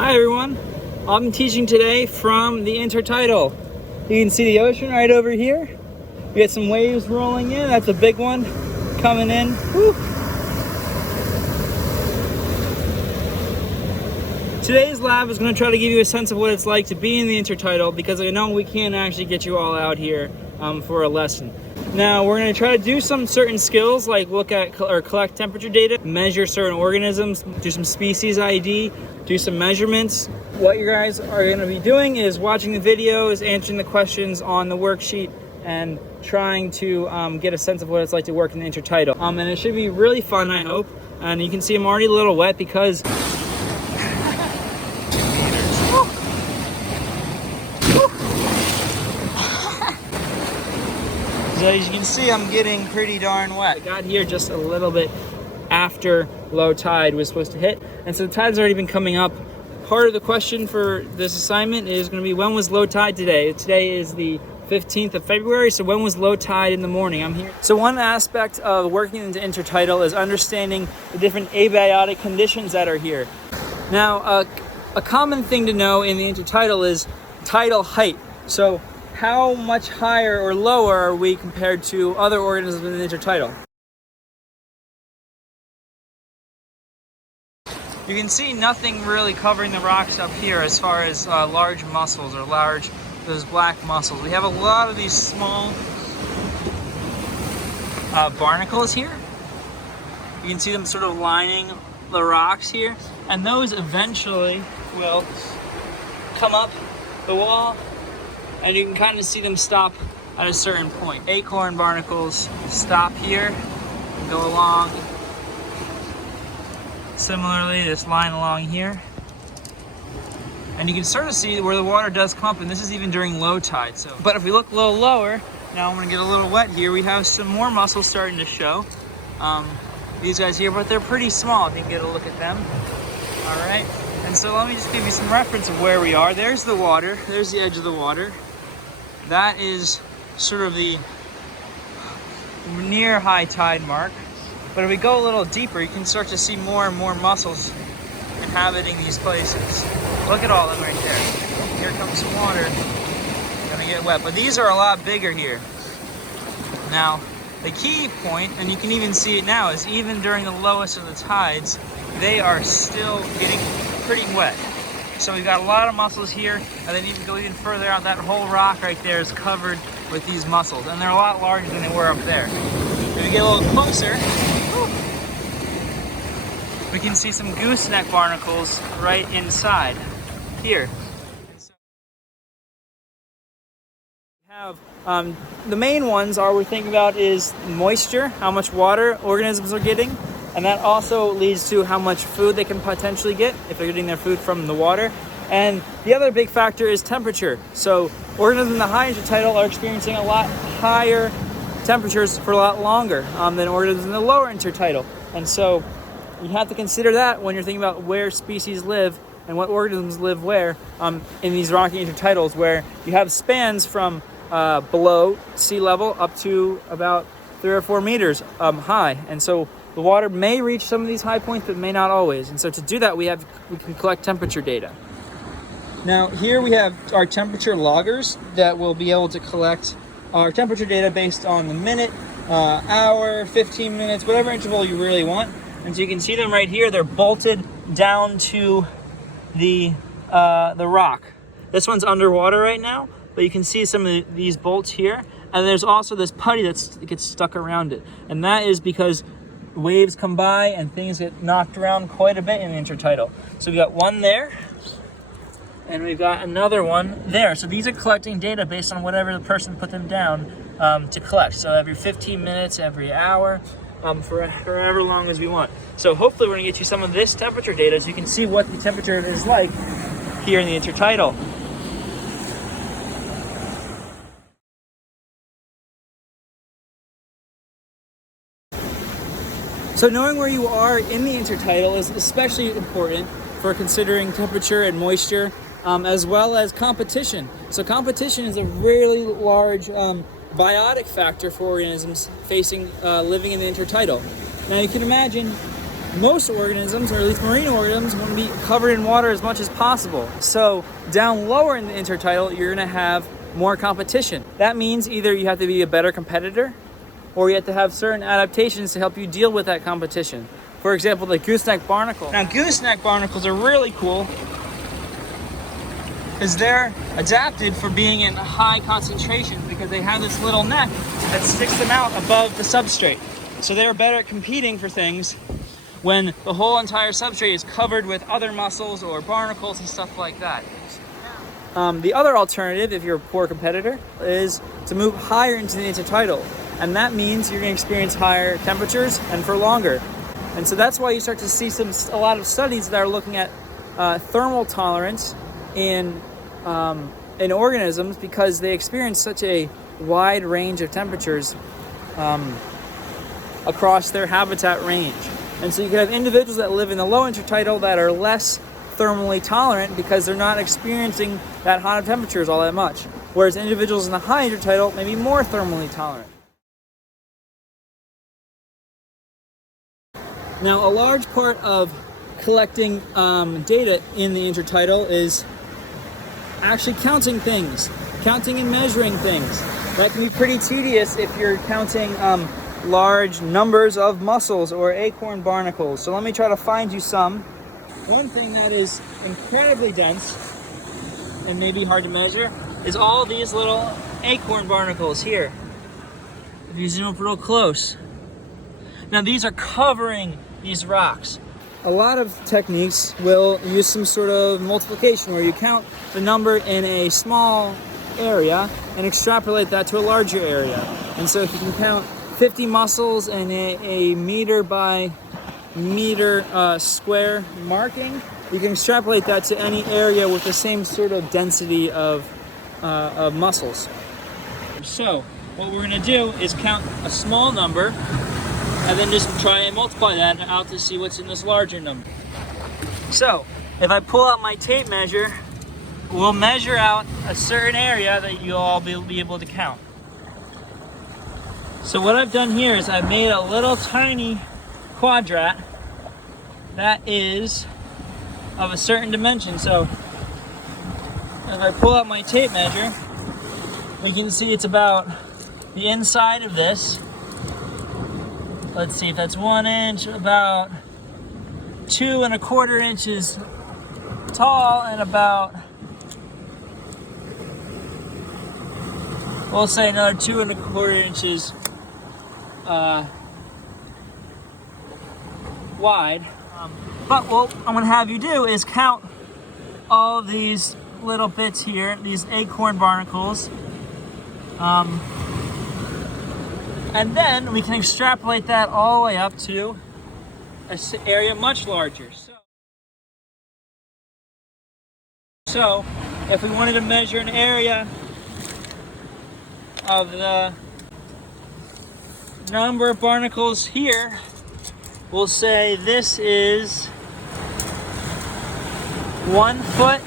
Hi everyone, I'm teaching today from the Intertidal. You can see the ocean right over here. We got some waves rolling in, that's a big one coming in. Woo. Today's lab is going to try to give you a sense of what it's like to be in the Intertidal, because I know we can't actually get you all out here for a lesson. Now we're going to try to do some certain skills like look at or collect temperature data, measure certain organisms, do some species ID, do some measurements. What you guys are going to be doing is watching the videos, answering the questions on the worksheet, and trying to get a sense of what it's like to work in the Intertidal. And it should be really fun, I hope. And you can see I'm already a little wet because so as you can see, I'm getting pretty darn wet. I got here just a little bit after low tide was supposed to hit, and so the tide's already been coming up. Part of the question for this assignment is going to be, when was low tide today? Today is the 15th of February, so when was low tide in the morning? I'm here. So one aspect of working into Intertidal is understanding the different abiotic conditions that are here. Now, a common thing to know in the Intertidal is tidal height. So how much higher or lower are we compared to other organisms in the Intertidal? You can see nothing really covering the rocks up here as far as large mussels or those black mussels. We have a lot of these small barnacles here. You can see them sort of lining the rocks here, and those eventually will come up the wall, and you can kind of see them stop at a certain point. Acorn barnacles stop here and go along. Similarly, this line along here. And you can sort of see where the water does come up, and this is even during low tide. But if we look a little lower, now I'm gonna get a little wet here, we have some more mussels starting to show. These guys here, but they're pretty small if you can get a look at them. All right, and so let me just give you some reference of where we are. There's the water, there's the edge of the water. That is sort of the near high tide mark. But if we go a little deeper, you can start to see more and more mussels inhabiting these places. Look at all of them right there. Here comes some water. Gonna get wet, but these are a lot bigger here. Now, the key point, and you can even see it now, is even during the lowest of the tides, they are still getting pretty wet. So we've got a lot of mussels here, and then even go even further out, that whole rock right there is covered with these mussels, and they're a lot larger than they were up there. If we get a little closer, we can see some gooseneck barnacles right inside here. The main ones we're thinking about is moisture, how much water organisms are getting, and that also leads to how much food they can potentially get if they're getting their food from the water. And the other big factor is temperature. So organisms in the high intertidal are experiencing a lot higher temperatures for a lot longer than organisms in the lower intertidal. And so you have to consider that when you're thinking about where species live and what organisms live where in these rocky intertidals, where you have spans from below sea level up to about 3 or 4 meters high. And so the water may reach some of these high points, but may not always. And so to do that, we can collect temperature data. Now here we have our temperature loggers that will be able to collect our temperature data based on the minute, hour, 15 minutes, whatever interval you really want. And so you can see them right here. They're bolted down to the rock. This one's underwater right now, but you can see some of these bolts here. And there's also this putty that gets stuck around it. And that is because waves come by and things get knocked around quite a bit in the intertidal. So we got one there, and we've got another one there. So these are collecting data based on whatever the person put them down to collect. So every 15 minutes, every hour, for however long as we want. So hopefully we're gonna get you some of this temperature data so you can see what the temperature is like here in the intertidal. So knowing where you are in the intertidal is especially important for considering temperature and moisture, as well as competition. So competition is a really large biotic factor for organisms living in the intertidal. Now you can imagine most organisms, or at least marine organisms, want to be covered in water as much as possible. So down lower in the intertidal, you're going to have more competition. That means either you have to be a better competitor, or you have to have certain adaptations to help you deal with that competition. For example, the gooseneck barnacle. Now, gooseneck barnacles are really cool because they're adapted for being in high concentration because they have this little neck that sticks them out above the substrate. So they're better at competing for things when the whole entire substrate is covered with other mussels or barnacles and stuff like that. The other alternative, if you're a poor competitor, is to move higher into the intertidal. And that means you're going to experience higher temperatures and for longer. And so that's why you start to see a lot of studies that are looking at thermal tolerance in organisms, because they experience such a wide range of temperatures across their habitat range. And so you can have individuals that live in the low intertidal that are less thermally tolerant because they're not experiencing that hot of temperatures all that much, whereas individuals in the high intertidal may be more thermally tolerant. Now, a large part of collecting data in the intertidal is actually counting things, counting and measuring things. That can be pretty tedious if you're counting large numbers of mussels or acorn barnacles. So let me try to find you some. One thing that is incredibly dense and maybe hard to measure is all these little acorn barnacles here. If you zoom up real close. Now these are covering these rocks. A lot of techniques will use some sort of multiplication where you count the number in a small area and extrapolate that to a larger area. And so if you can count 50 mussels in a meter by meter square marking, you can extrapolate that to any area with the same sort of density of mussels. So what we're going to do is count a small number and then just try and multiply that out to see what's in this larger number. So if I pull out my tape measure, we'll measure out a certain area that you'll all be able to count. So what I've done here is I've made a little tiny quadrat that is of a certain dimension. So if I pull out my tape measure, we can see it's about the inside of this. Let's see if that's 1 inch, about 2 1/4 inches tall, and about, we'll say another 2 1/4 inches wide. But what I'm going to have you do is count all of these little bits here, these acorn barnacles. And then we can extrapolate that all the way up to an area much larger. So if we wanted to measure an area of the number of barnacles here, we'll say this is 1 foot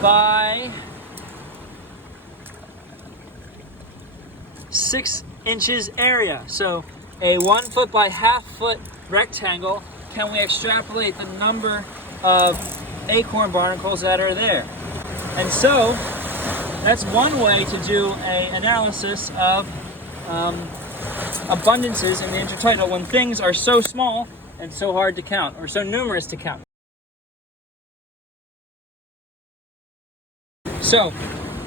by 6 inches area. So a 1 foot by half foot rectangle, can we extrapolate the number of acorn barnacles that are there? And so that's one way to do an analysis of abundances in the intertidal when things are so small and so hard to count, or so numerous to count. So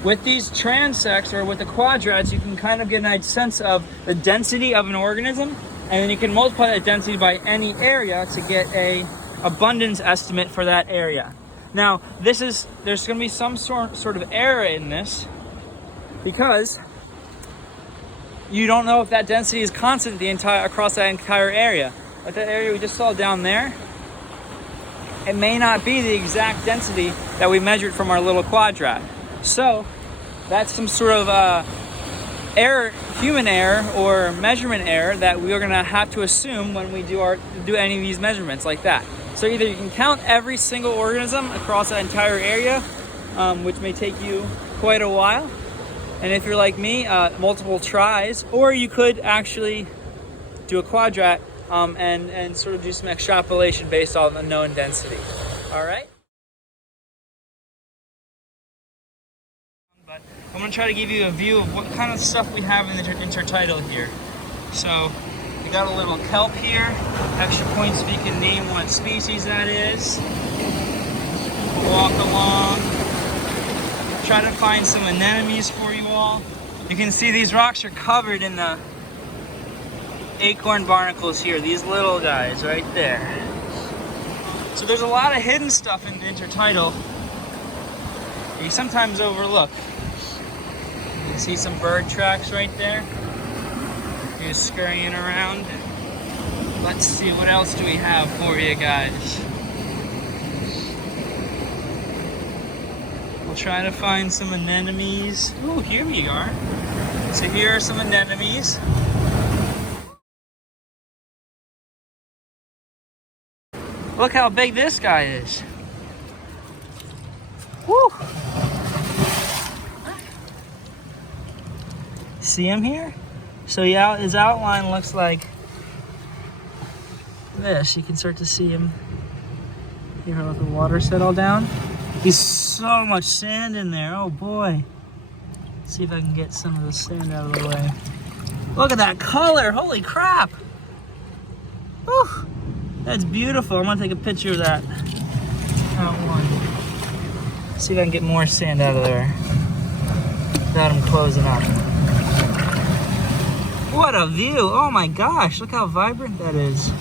with these transects, or with the quadrats, you can kind of get a sense of the density of an organism, and then you can multiply that density by any area to get a abundance estimate for that area. Now, there's going to be some sort of error in this, because you don't know if that density is constant across that entire area. Like that area we just saw down there, it may not be the exact density that we measured from our little quadrat. So that's some sort of error, human error or measurement error that we are going to have to assume when we do any of these measurements like that. So either you can count every single organism across that entire area, which may take you quite a while, and if you're like me, multiple tries, or you could actually do a quadrat and sort of do some extrapolation based on the known density. All right. But I'm going to try to give you a view of what kind of stuff we have in the intertidal here. So we got a little kelp here. Extra points if you can name what species that is. Walk along. Try to find some anemones for you all. You can see these rocks are covered in the acorn barnacles here, these little guys right there. So there's a lot of hidden stuff in the intertidal you sometimes overlook. You can see some bird tracks right there. Just scurrying around. Let's see, what else do we have for you guys? We'll try to find some anemones. Ooh, here we are. So here are some anemones. Look how big this guy is. Woo! See him here? So yeah, his outline looks like this. You can start to see him here. Let the water settle down. There's so much sand in there. Oh boy. Let's see if I can get some of the sand out of the way. Look at that color. Holy crap. Whew. That's beautiful. I'm gonna take a picture of that. One. See if I can get more sand out of there without him closing up. What a view. Oh my gosh, look how vibrant that is.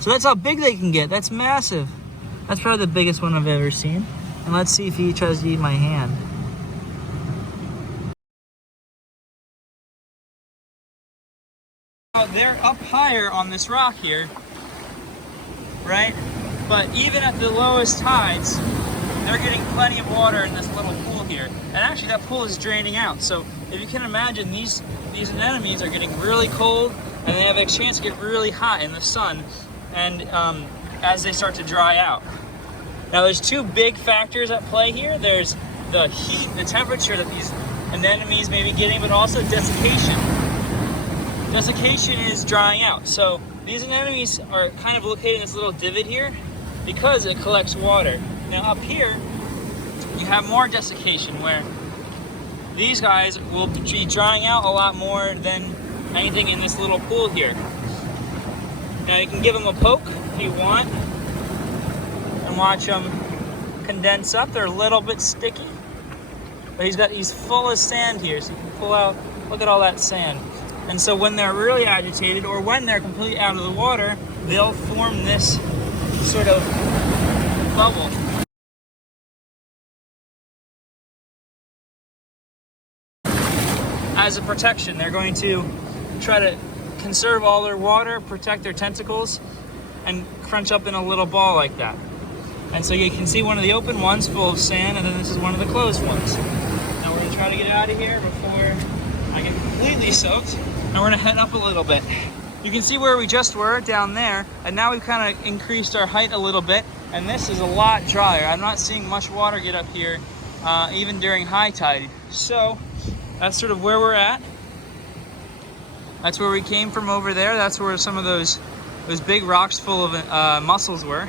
So that's how big they can get. That's massive. That's probably the biggest one I've ever seen. And let's see if he tries to eat my hand. They're up higher on this rock here, right? But even at the lowest tides, they're getting plenty of water in this little pool here. And actually that pool is draining out. So if you can imagine, these anemones are getting really cold and they have a chance to get really hot in the sun and as they start to dry out. Now there's two big factors at play here. There's the heat, the temperature that these anemones may be getting, but also desiccation. Desiccation is drying out. So these anemones are kind of located in this little divot here because it collects water. Now up here, you have more desiccation where these guys will be drying out a lot more than anything in this little pool here. Now you can give them a poke if you want and watch them condense up. They're a little bit sticky, but he's full of sand here, so you can pull out, look at all that sand. And so when they're really agitated or when they're completely out of the water, they'll form this sort of bubble. As a protection, they're going to try to conserve all their water, protect their tentacles, and crunch up in a little ball like that. And so you can see one of the open ones full of sand, and then this is one of the closed ones. Now we're going to try to get out of here before I get completely soaked, and we're going to head up a little bit. You can see where we just were down there, and now we've kind of increased our height a little bit, and this is a lot drier. I'm not seeing much water get up here, even during high tide. So that's sort of where we're at. That's where we came from over there. That's where some of those big rocks full of mussels were.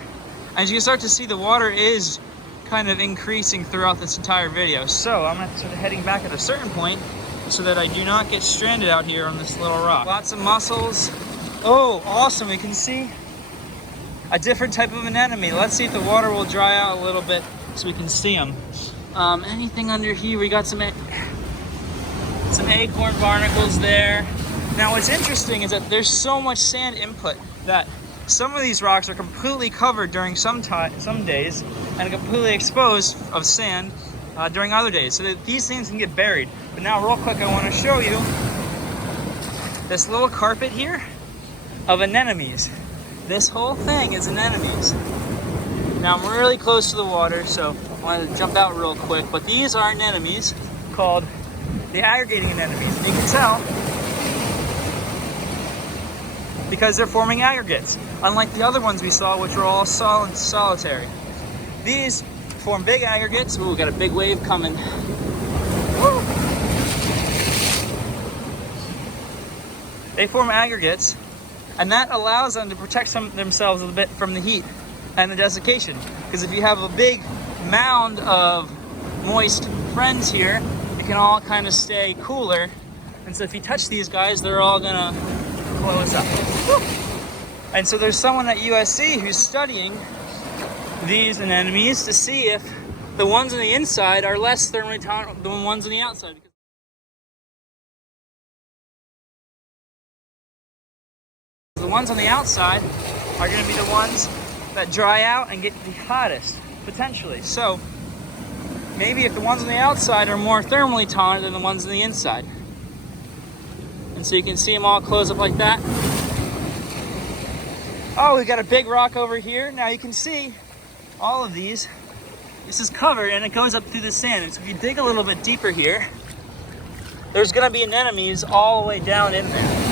As you can start to see, the water is kind of increasing throughout this entire video. So I'm going to sort of heading back at a certain point so that I do not get stranded out here on this little rock. Lots of mussels. Oh, awesome. We can see a different type of anemone. Let's see if the water will dry out a little bit so we can see them. Anything under here? We got some acorn barnacles there. Now what's interesting is that there's so much sand input that some of these rocks are completely covered during some days and completely exposed of sand during other days. So that these things can get buried. But now real quick, I want to show you this little carpet here of anemones. This whole thing is anemones. Now I'm really close to the water, so I wanted to jump out real quick. But these are anemones called the aggregating anemones. And you can tell because they're forming aggregates, unlike the other ones we saw, which were all solitary. These form big aggregates. Ooh, we got a big wave coming. Woo! They form aggregates And that allows them to protect themselves a little bit from the heat and the desiccation. Because if you have a big mound of moist friends here, it can all kind of stay cooler. And so if you touch these guys, they're all gonna close up. Woo! And so there's someone at USC who's studying these anemones to see if the ones on the inside are less thermally tolerant than the ones on the outside. The ones on the outside are going to be the ones that dry out and get the hottest, potentially. So maybe if the ones on the outside are more thermally tolerant than the ones on the inside. And so you can see them all close up like that. Oh, we got a big rock over here. Now you can see all of these. This is covered and it goes up through the sand. And so if you dig a little bit deeper here, there's going to be anemones all the way down in there.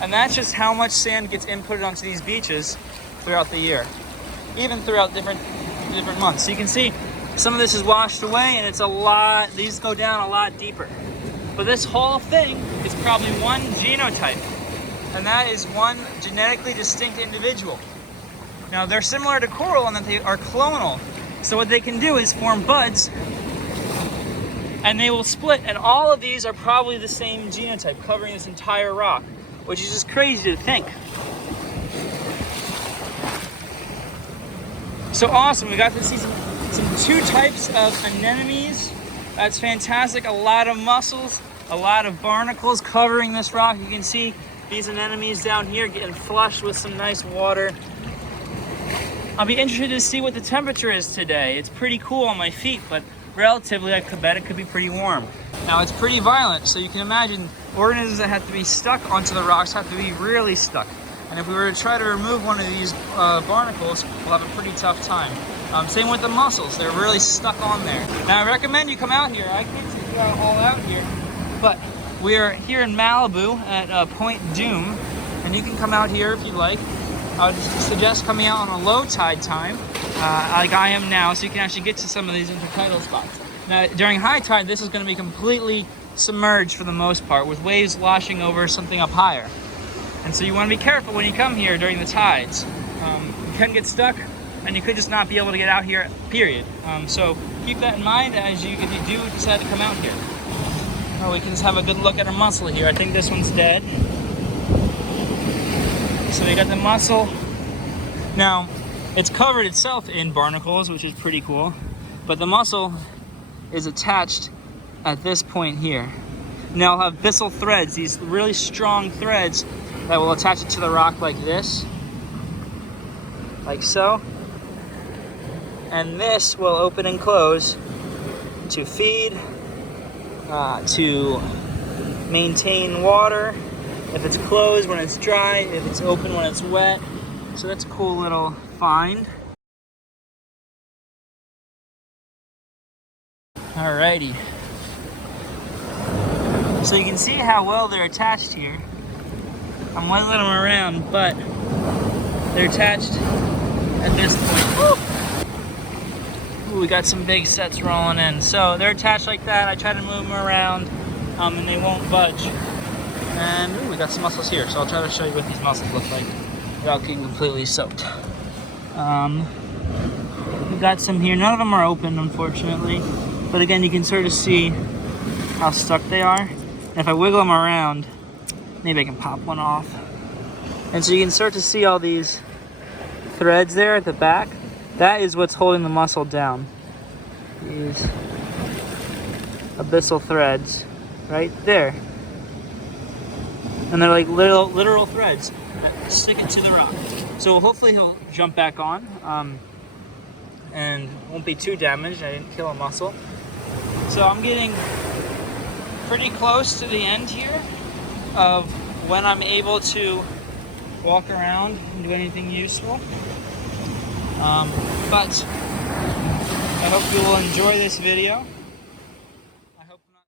And that's just how much sand gets inputted onto these beaches throughout the year, even throughout different months. So you can see some of this is washed away and it's a lot, these go down a lot deeper. But this whole thing is probably one genotype, and that is one genetically distinct individual. Now they're similar to coral in that they are clonal. So what they can do is form buds and they will split, and all of these are probably the same genotype covering this entire rock, which is just crazy to think. So awesome, we got to see some two types of anemones. That's fantastic. A lot of mussels, a lot of barnacles covering this rock. You can see these anemones down here getting flushed with some nice water. I'll be interested to see what the temperature is today. It's pretty cool on my feet, but relatively, I could bet it could be pretty warm. Now it's pretty violent, so you can imagine organisms that have to be stuck onto the rocks have to be really stuck. And if we were to try to remove one of these barnacles, we'll have a pretty tough time. Same with the mussels, they're really stuck on there. Now I recommend you come out here. I can't take you all out here, but we're here in Malibu at Point Doom, and you can come out here if you'd like. I would suggest coming out on a low tide time, like I am now, so you can actually get to some of these intertidal spots. Now, during high tide, this is going to be completely submerged for the most part, with waves washing over something up higher. And so you want to be careful when you come here during the tides. You can get stuck, and you could just not be able to get out here, period. So keep that in mind if you do decide to come out here. Oh, we can just have a good look at our mussel here. I think this one's dead. So we got the mussel. Now, it's covered itself in barnacles, which is pretty cool, but the mussel is attached at this point here. Now I'll have byssal threads, these really strong threads that will attach it to the rock like this, like so. And this will open and close to feed, to maintain water. If it's closed when it's dry, if it's open when it's wet. So that's a cool little find. Alrighty. So you can see how well they're attached here. I'm wiggling them around, but they're attached at this point. Ooh, we got some big sets rolling in. So they're attached like that. I try to move them around, and they won't budge. And ooh, we got some mussels here, so I'll try to show you what these mussels look like without getting completely soaked. We got some here. None of them are open, unfortunately. But again, you can sort of see how stuck they are. And if I wiggle them around, maybe I can pop one off. And so you can start to see all these threads there at the back. That is what's holding the mussel down. These abyssal threads right there. And they're like literal threads that stick it to the rock. So hopefully he'll jump back on and won't be too damaged. I didn't kill a mussel. So I'm getting pretty close to the end here of when I'm able to walk around and do anything useful. But I hope you will enjoy this video.